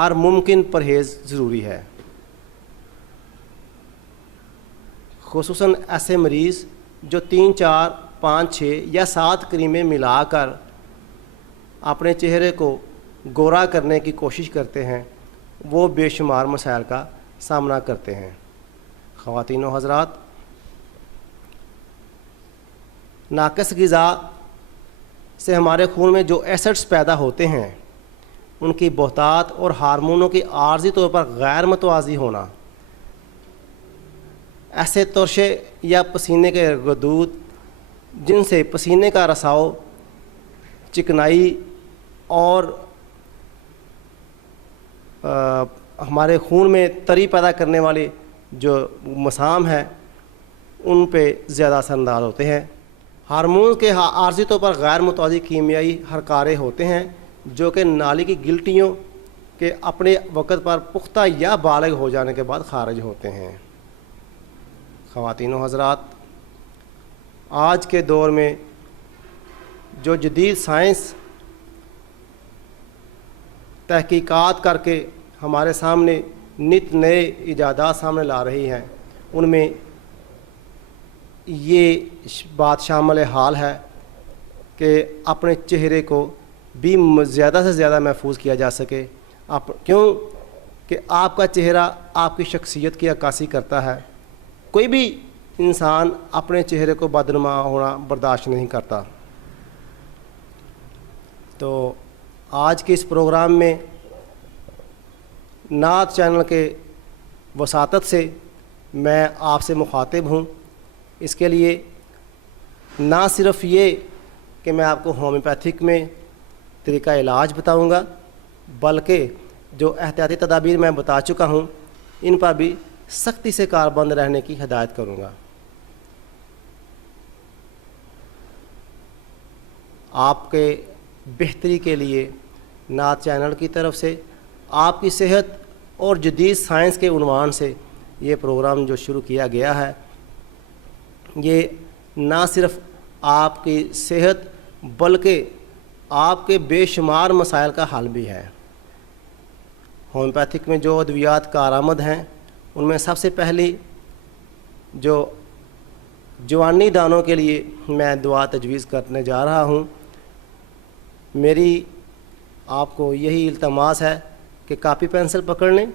ہر ممکن پرہیز ضروری ہے، خصوصاً ایسے مریض جو 3 4 5 6 یا 7 کریمیں ملا کر اپنے چہرے کو گورا کرنے کی کوشش کرتے ہیں، وہ بے شمار مسائل کا سامنا کرتے ہیں۔ خواتین و حضرات، ناقص غذا سے ہمارے خون میں جو ایسڈز پیدا ہوتے ہیں ان کی بہتات اور ہارمونوں کی عارضی طور پر غیر متوازی ہونا، ایسے ترشے یا پسینے کے غدود جن سے پسینے کا رساؤ، چکنائی اور ہمارے خون میں تری پیدا کرنے والے جو مسام ہیں ان پہ زیادہ اثر انداز ہوتے ہیں۔ ہارمون کے عارضی طور پر غیر متوازی کیمیائی حرکارے ہوتے ہیں جو کہ نالی کی گلٹیوں کے اپنے وقت پر پختہ یا بالغ ہو جانے کے بعد خارج ہوتے ہیں۔ خواتین و حضرات، آج کے دور میں جو جدید سائنس تحقیقات کر کے ہمارے سامنے نت نئے ایجادات سامنے لا رہی ہیں، ان میں یہ بات شامل حال ہے کہ اپنے چہرے کو بھی زیادہ سے زیادہ محفوظ کیا جا سکے۔ کیوں کہ آپ کا چہرہ آپ کی شخصیت کی عکاسی کرتا ہے۔ کوئی بھی انسان اپنے چہرے کو بدنما ہونا برداشت نہیں کرتا۔ تو آج کے اس پروگرام میں نعت چینل کے وساطت سے میں آپ سے مخاطب ہوں۔ اس کے لیے نہ صرف یہ کہ میں آپ کو ہومیوپیتھک میں طریقہ علاج بتاؤں گا، بلکہ جو احتیاطی تدابیر میں بتا چکا ہوں ان پر بھی سختی سے کاربند رہنے کی ہدایت کروں گا۔ آپ کے بہتری کے لیے نعت چینل کی طرف سے آپ کی صحت اور جدید سائنس کے عنوان سے یہ پروگرام جو شروع کیا گیا ہے، یہ نہ صرف آپ کی صحت بلکہ آپ کے بے شمار مسائل کا حل بھی ہے۔ ہومیوپیتھک میں جو ادویات کارآمد ہیں ان میں سب سے پہلی جو جوانی دانوں کے لیے میں دعا تجویز کرنے جا رہا ہوں، میری آپ کو یہی التماس ہے کہ کاپی پینسل پکڑ لیں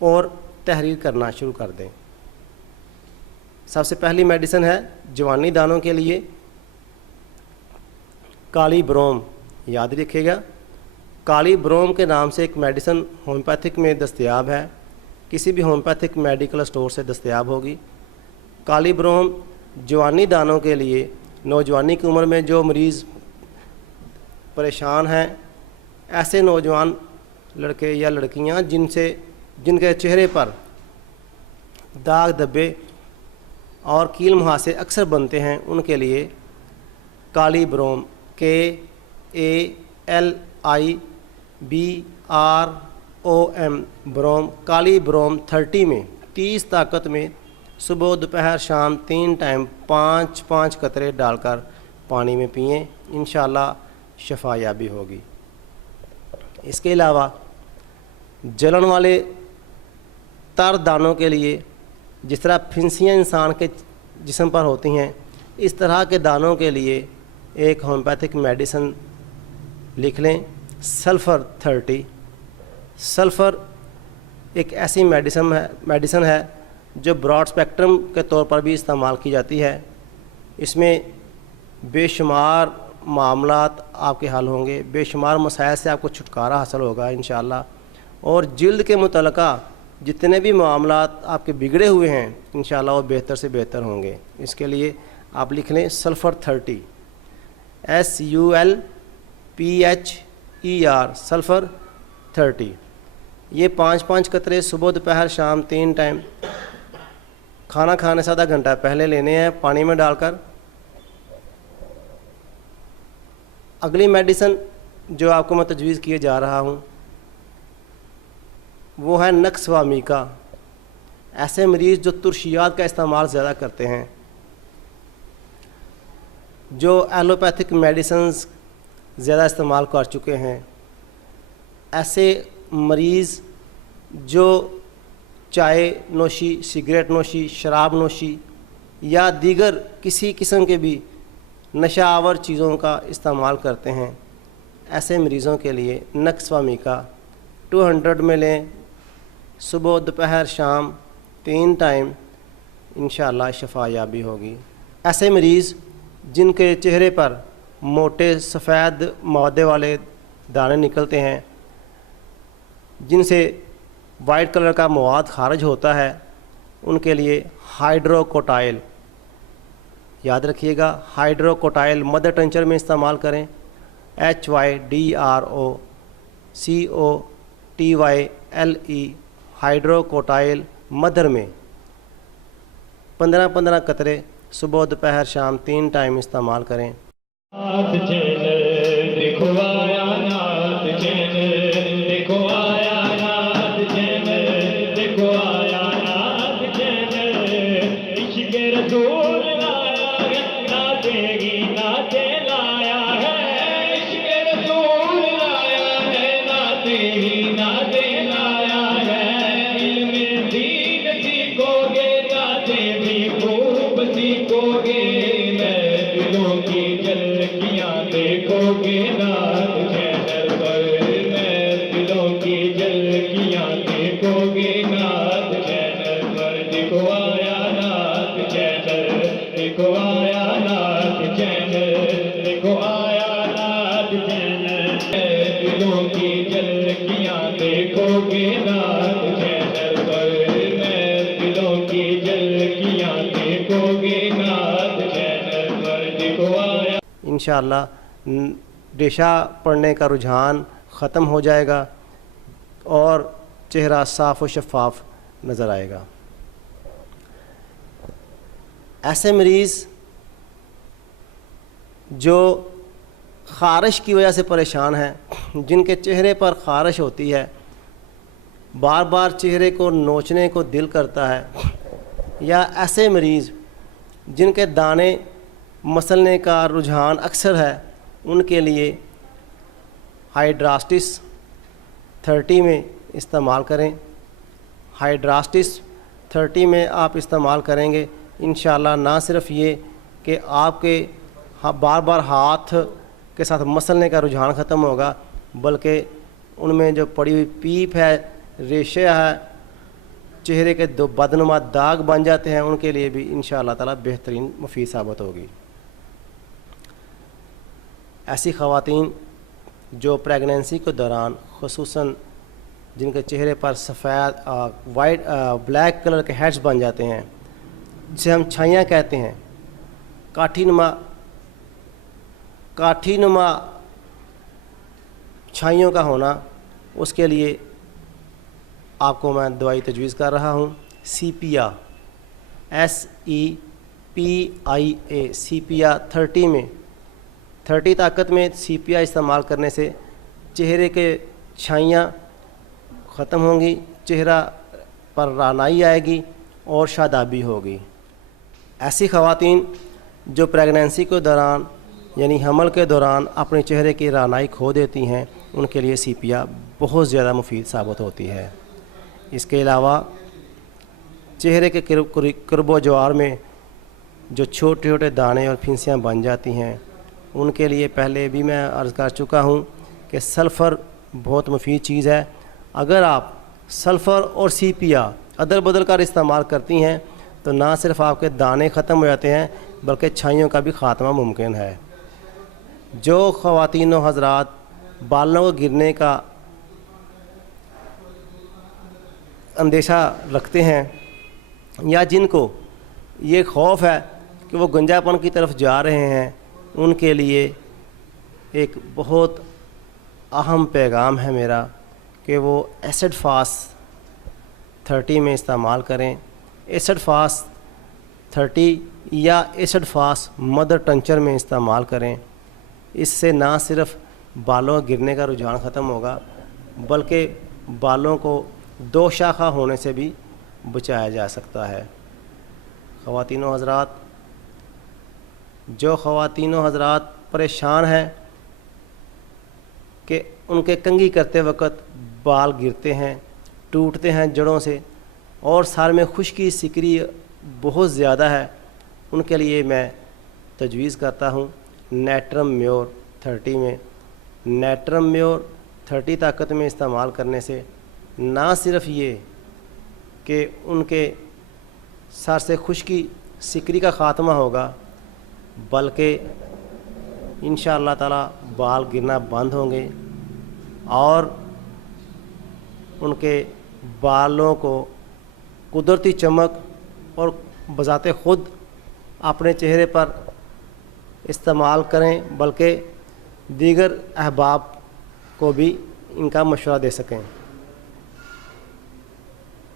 اور تحریر کرنا شروع کر دیں۔ سب سے پہلی میڈیسن ہے جوانی دانوں کے لیے کالی بروم۔ یاد رکھیے گا، کالی بروم کے نام سے ایک میڈیسن ہومیوپیتھک میں دستیاب ہے، کسی بھی ہومیوپیتھک میڈیکل اسٹور سے دستیاب ہوگی۔ کالی بروم جوانی دانوں کے لیے، نوجوانی کی عمر میں جو مریض پریشان ہیں، ایسے نوجوان لڑکے یا لڑکیاں جن کے چہرے پر داغ دھبے اور کیل مہاسے اکثر بنتے ہیں، ان کے لیے کالی بروم KALIBROM بروم، کالی بروم 30 میں 30 طاقت میں صبح دوپہر شام 3 ٹائم 5 قطرے ڈال کر پانی میں پئیں، انشاءاللہ شفا یابی ہوگی۔ اس کے علاوہ جلن والے تر دانوں کے لیے، جس طرح پھنسیاں انسان کے جسم پر ہوتی ہیں، اس طرح کے دانوں کے لیے ایک ہومیوپیتھک میڈیسن لکھ لیں، سلفر 30۔ سلفر ایک ایسی میڈیسن ہے جو براڈ اسپیکٹرم کے طور پر بھی استعمال کی جاتی ہے۔ اس میں بے شمار معاملات آپ کے حل ہوں گے، بے شمار مسائل سے آپ کو چھٹکارا حاصل ہوگا انشاءاللہ، اور جلد کے متعلقہ جتنے بھی معاملات آپ کے بگڑے ہوئے ہیں انشاءاللہ وہ بہتر سے بہتر ہوں گے۔ اس کے لیے آپ لکھ لیں سلفر 30، SULPHER، سلفر 30۔ یہ 5 قطرے صبح دوپہر شام 3 ٹائم کھانا کھانے سے آدھا گھنٹہ پہلے لینے ہیں پانی میں ڈال کر۔ اگلی میڈیسن جو آپ کو میں تجویز کیے جا رہا ہوں وہ ہے نقص و میکا۔ ایسے مریض جو ترشیات کا استعمال زیادہ کرتے ہیں، جو ایلوپیتھک میڈیسنز زیادہ استعمال کر چکے ہیں، ایسے مریض جو چائے نوشی، سگریٹ نوشی، شراب نوشی یا دیگر کسی قسم کے بھی نشہ آور چیزوں کا استعمال کرتے ہیں، ایسے مریضوں کے لیے نق سوامی کا 200 میں لیں، صبح دوپہر شام 3 ٹائم، انشاءاللہ شفا یابی ہوگی۔ ایسے مریض جن کے چہرے پر موٹے سفید مادے والے دانے نکلتے ہیں، جن سے وائٹ کلر کا مواد خارج ہوتا ہے، ان کے لیے ہائیڈروکوٹائل، یاد رکھیے گا ہائیڈروکوٹائل مدر ٹنچر میں استعمال کریں، HYDROCOTYLE ہائیڈروکوٹائل مدر میں 15 قطرے صبح دوپہر شام 3 ٹائم استعمال کریں۔ نات چین دیکھو آیا نات چین، دیکھو آیا نات چین، دیکھو آیا نات چین، عشق رسول لایا ہے، ناتے گی ناتے لایا ہے، عشق رسول لایا ہے، ناتے ہی ناتے لایا ہے، علم دین سیکھو گے، ناتے بھی خوب سیکھو گے، میں دلوں کی جھلکیاں دیکھو گے نات چینل پر، میں دلوں کی جھلکیاں دیکھو گے نات چینل پر، دیکھو آیا نات چینل، دیکھو آیا نات چینل، دیکھو آیا نات چینل، میں دلوں کی جھلکیاں دیکھو گے نات چینل پر، میں دلوں کی جھلکیاں دیکھو گے نات چینل پر، دیکھو آیا۔ انشاءاللہ ریشہ پڑنے کا رجحان ختم ہو جائے گا اور چہرہ صاف و شفاف نظر آئے گا۔ ایسے مریض جو خارش کی وجہ سے پریشان ہیں، جن کے چہرے پر خارش ہوتی ہے، بار بار چہرے کو نوچنے کو دل کرتا ہے، یا ایسے مریض جن کے دانے مسلنے کا رجحان اکثر ہے، ان کے لیے ہائیڈراسٹس 30 میں استعمال کریں۔ ہائیڈراسٹس 30 میں آپ استعمال کریں گے، انشاءاللہ نہ صرف یہ کہ آپ کے بار بار ہاتھ کے ساتھ مسلنے کا رجحان ختم ہوگا، بلکہ ان میں جو پڑی ہوئی پیپ ہے، ریشے ہے، چہرے کے دو بدنما داغ بن جاتے ہیں، ان کے لیے بھی انشاءاللہ تعالی بہترین مفید ثابت ہوگی۔ ایسی خواتین جو پریگننسی کے دوران خصوصاً جن کے چہرے پر سفید بلیک کلر کے ہیڈز بن جاتے ہیں، جسے ہم چھائیاں کہتے ہیں، کاٹھی نما چھائیوں کا ہونا، اس کے لیے آپ کو میں دوائی تجویز کر رہا ہوں، سیپیا SEPIA سیپیا 30 میں 30 طاقت میں سیپیا استعمال کرنے سے چہرے کے چھائیاں ختم ہوں گی، چہرہ پر رعنائی آئے گی اور شادابی ہوگی۔ ایسی خواتین جو پریگننسی کے دوران یعنی حمل کے دوران اپنے چہرے کی رعنائی کھو دیتی ہیں، ان کے لیے سیپیا بہت زیادہ مفید ثابت ہوتی ہے۔ اس کے علاوہ چہرے کے قرب و جوار میں جو چھوٹے چھوٹے دانے اور پھنسیاں بن جاتی ہیں، ان کے لیے پہلے بھی میں عرض کر چکا ہوں کہ سلفر بہت مفید چیز ہے۔ اگر آپ سلفر اور سیپیا ادل بدل کر استعمال کرتی ہیں تو نہ صرف آپ کے دانے ختم ہو جاتے ہیں بلکہ چھائیوں کا بھی خاتمہ ممکن ہے۔ جو خواتین و حضرات بالوں کو گرنے کا اندیشہ رکھتے ہیں یا جن کو یہ خوف ہے کہ وہ گنجا پن کی طرف جا رہے ہیں، ان کے لیے ایک بہت اہم پیغام ہے میرا کہ وہ ایسڈ فاسٹ 30 میں استعمال کریں۔ ایسڈ فاسٹ 30 یا ایسڈ فاسٹ مدر ٹنچر میں استعمال کریں۔ اس سے نہ صرف بالوں گرنے کا رجحان ختم ہوگا بلکہ بالوں کو 2 شاخہ ہونے سے بھی بچایا جا سکتا ہے۔ خواتین و حضرات، جو خواتین و حضرات پریشان ہیں کہ ان کے کنگھی کرتے وقت بال گرتے ہیں، ٹوٹتے ہیں جڑوں سے، اور سر میں خشکی سکری بہت زیادہ ہے، ان کے لیے میں تجویز کرتا ہوں نیٹرم میور 30 میں، نیٹرم میور 30 طاقت میں استعمال کرنے سے نہ صرف یہ کہ ان کے سر سے خشکی سکری کا خاتمہ ہوگا، بلکہ انشاءاللہ تعالیٰ بال گرنا بند ہوں گے اور ان کے بالوں کو قدرتی چمک اور بذات خود اپنے چہرے پر استعمال کریں، بلکہ دیگر احباب کو بھی ان کا مشورہ دے سکیں۔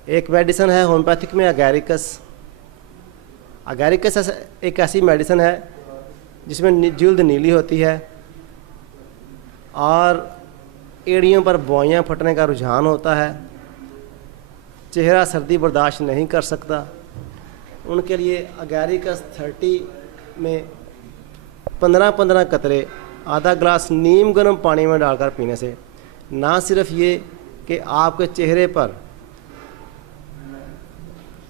ایک میڈیسن ہے ہومیوپیتھک میں اگیریکس۔ اگیریکس ایک ایسی میڈیسن ہے جس میں جلد نیلی ہوتی ہے اور ایڑیوں پر بوائیاں پھٹنے کا رجحان ہوتا ہے، چہرہ سردی برداشت نہیں کر سکتا، ان کے لیے اگیریکس 30 میں 15 قطرے آدھا گلاس نیم گرم پانی میں ڈال کر پینے سے نہ صرف یہ کہ آپ کے چہرے پر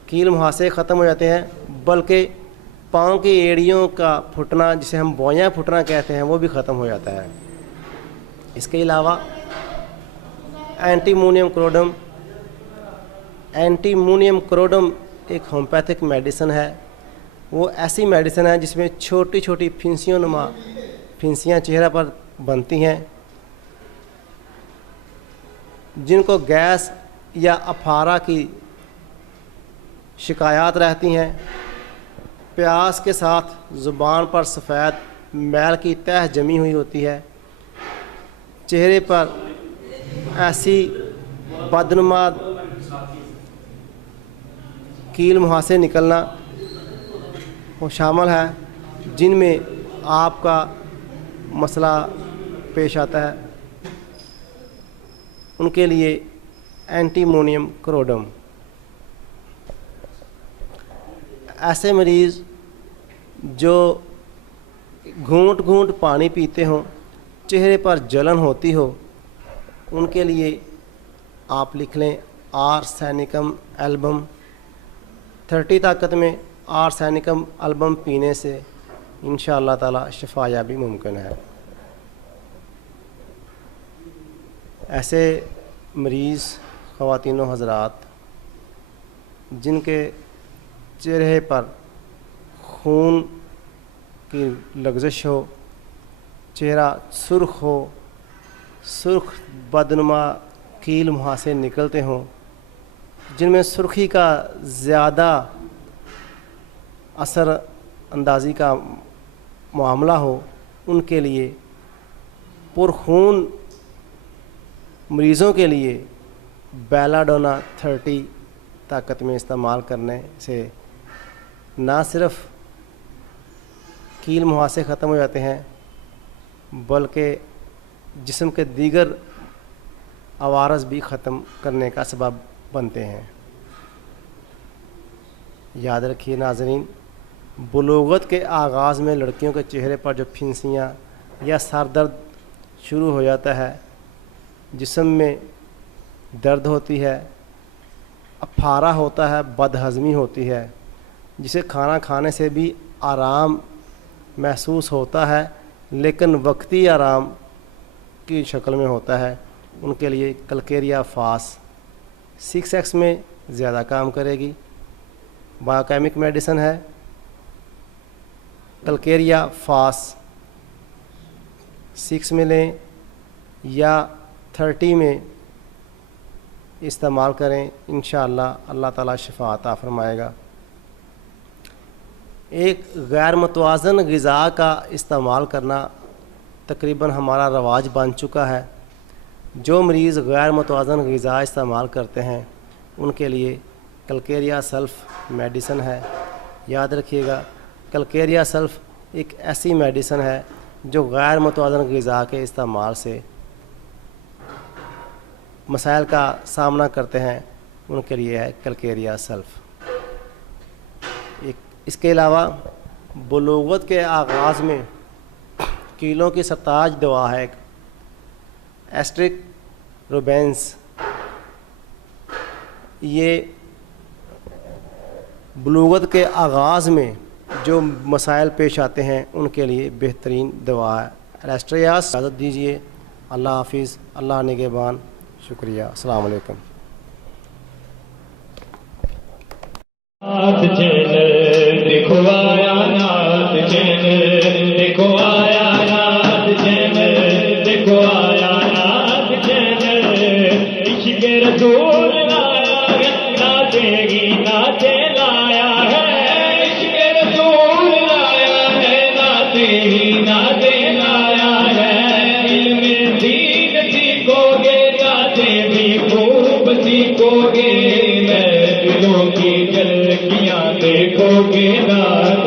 کیل مہاسے ختم ہو جاتے ہیں، بلکہ پاؤں کی ایڑیوں کا پھٹنا، جسے ہم بوئیاں پھٹنا کہتے ہیں، وہ بھی ختم ہو جاتا ہے۔ اس کے علاوہ اینٹی مونیم کروڈم ایک ہومیوپیتھک میڈیسن ہے۔ وہ ایسی میڈیسن ہے جس میں چھوٹی چھوٹی پھنسیاں چہرہ پر بنتی ہیں، جن کو گیس یا اپھارا کی شکایات رہتی ہیں۔ پیاس کے ساتھ زبان پر سفید میل کی تہ جمی ہوئی ہوتی ہے، چہرے پر ایسی بدنما کیل مہاسے نکلنا وہ شامل ہے جن میں آپ کا مسئلہ پیش آتا ہے، ان کے لیے اینٹی مونیم کروڈم۔ ایسے مریض جو گھونٹ گھونٹ پانی پیتے ہوں، چہرے پر جلن ہوتی ہو، ان کے لیے آپ لکھ لیں آرسینکم البم 30 طاقت میں۔ آرسینکم البم پینے سے انشاءاللہ تعالی شفا یابی ممکن ہے۔ ایسے مریض خواتین و حضرات جن کے چہرے پر خون کی لغزش ہو، چہرہ سرخ ہو، سرخ بدنما کیل مہاسے نکلتے ہوں، جن میں سرخی کا زیادہ اثر اندازی کا معاملہ ہو، ان کے لیے پرخون مریضوں کے لیے بیلا ڈونا 30 طاقت میں استعمال کرنے سے نہ صرف کیل مہاسے ختم ہو جاتے ہیں، بلکہ جسم کے دیگر عوارض بھی ختم کرنے کا سبب بنتے ہیں۔ یاد رکھیے ناظرین، بلوغت کے آغاز میں لڑکیوں کے چہرے پر جو پھنسیاں یا سر درد شروع ہو جاتا ہے، جسم میں درد ہوتی ہے، اپھارا ہوتا ہے، بد ہضمی ہوتی ہے، جسے کھانا کھانے سے بھی آرام محسوس ہوتا ہے لیکن وقتی آرام کی شکل میں ہوتا ہے، ان کے لیے کلکیریا فاس 6X میں زیادہ کام کرے گی۔ بایوکیمک میڈیسن ہے کلکیریا فاس 6 میں لیں یا 30 میں استعمال کریں، انشاءاللہ اللہ تعالیٰ شفا عطا فرمائے گا۔ ایک غیر متوازن غذا کا استعمال کرنا تقریباً ہمارا رواج بن چکا ہے۔ جو مریض غیر متوازن غذا استعمال کرتے ہیں ان کے لیے کلکیریا سلف میڈیسن ہے۔ یاد رکھیے گا، کلکیریا سلف ایک ایسی میڈیسن ہے جو غیر متوازن غذا کے استعمال سے مسائل کا سامنا کرتے ہیں، ان کے لیے ہے کلکیریا سلف۔ اس کے علاوہ بلوغت کے آغاز میں کیلوں کی سرتاج دوا ہے ایک ایسٹرک روبینس یہ بلوغت کے آغاز میں جو مسائل پیش آتے ہیں ان کے لیے بہترین دوا ہے۔ الیسٹریاس اجازت دیجیے، اللہ حافظ، اللہ نگہبان، شکریہ، السلام علیکم۔ نعت چینل دیکھو آیا، نعت چینل دیکھو آیا، نعت چینل دیکھو آیا، نعت چینل عشق رسول لایا ہے، نعتیں ہی نعتیں لایا ہے، عشق رسول لایا ہے، نعتیں ہی نعتیں لایا ہے، علم دین سیکھو گے، نعتیں بھی خوب سیکھو گے، محفلوں کی جھلکیاں دیکھو گے، نعت